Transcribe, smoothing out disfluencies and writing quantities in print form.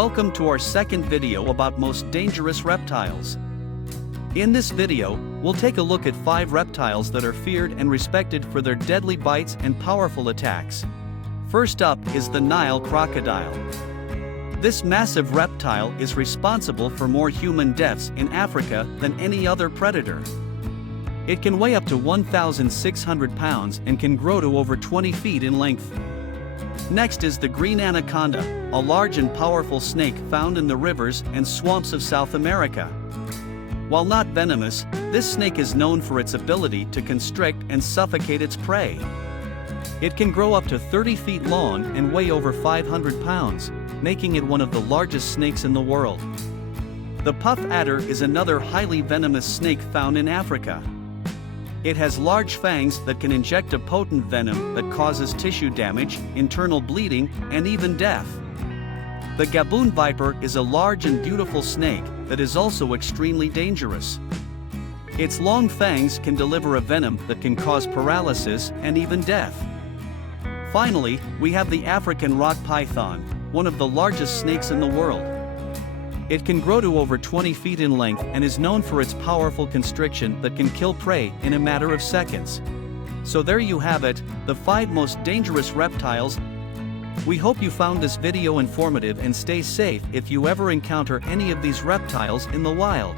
Welcome to our second video about most dangerous reptiles. In this video, we'll take a look at 5 reptiles that are feared and respected for their deadly bites and powerful attacks. First up is the Nile crocodile. This massive reptile is responsible for more human deaths in Africa than any other predator. It can weigh up to 1,600 pounds and can grow to over 20 feet in length. Next is the green anaconda, a large and powerful snake found in the rivers and swamps of South America. While not venomous, this snake is known for its ability to constrict and suffocate its prey. It can grow up to 30 feet long and weigh over 500 pounds, making it one of the largest snakes in the world. The puff adder is another highly venomous snake found in Africa. It has large fangs that can inject a potent venom that causes tissue damage, internal bleeding, and even death. The Gaboon viper is a large and beautiful snake that is also extremely dangerous. Its long fangs can deliver a venom that can cause paralysis and even death. Finally, we have the African rock python, one of the largest snakes in the world. It can grow to over 20 feet in length and is known for its powerful constriction that can kill prey in a matter of seconds. So there you have it, the 5 most dangerous reptiles. We hope you found this video informative and stay safe if you ever encounter any of these reptiles in the wild.